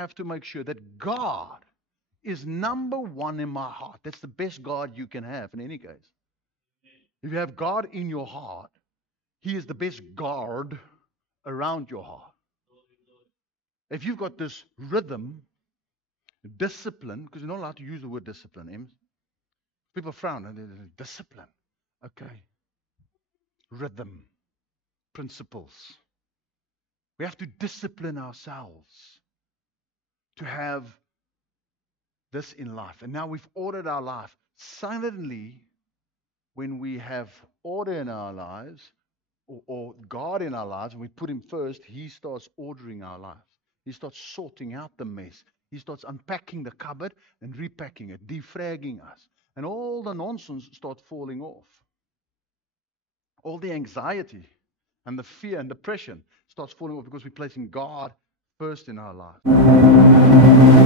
have to make sure that God is number one in my heart. That's the best God you can have in any case. If you have God in your heart, He is the best guard around your heart. If you've got this rhythm, discipline, because you're not allowed to use the word discipline, Ems. People frown and they discipline. Okay. Rhythm, principles. We have to discipline ourselves to have this in life. And now we've ordered our life. Suddenly, when we have order in our lives, or God in our lives, and we put Him first, He starts ordering our lives. He starts sorting out the mess. He starts unpacking the cupboard and repacking it, defragging us. And all the nonsense starts falling off. All the anxiety and the fear and depression starts falling off because we're placing God first in our lives.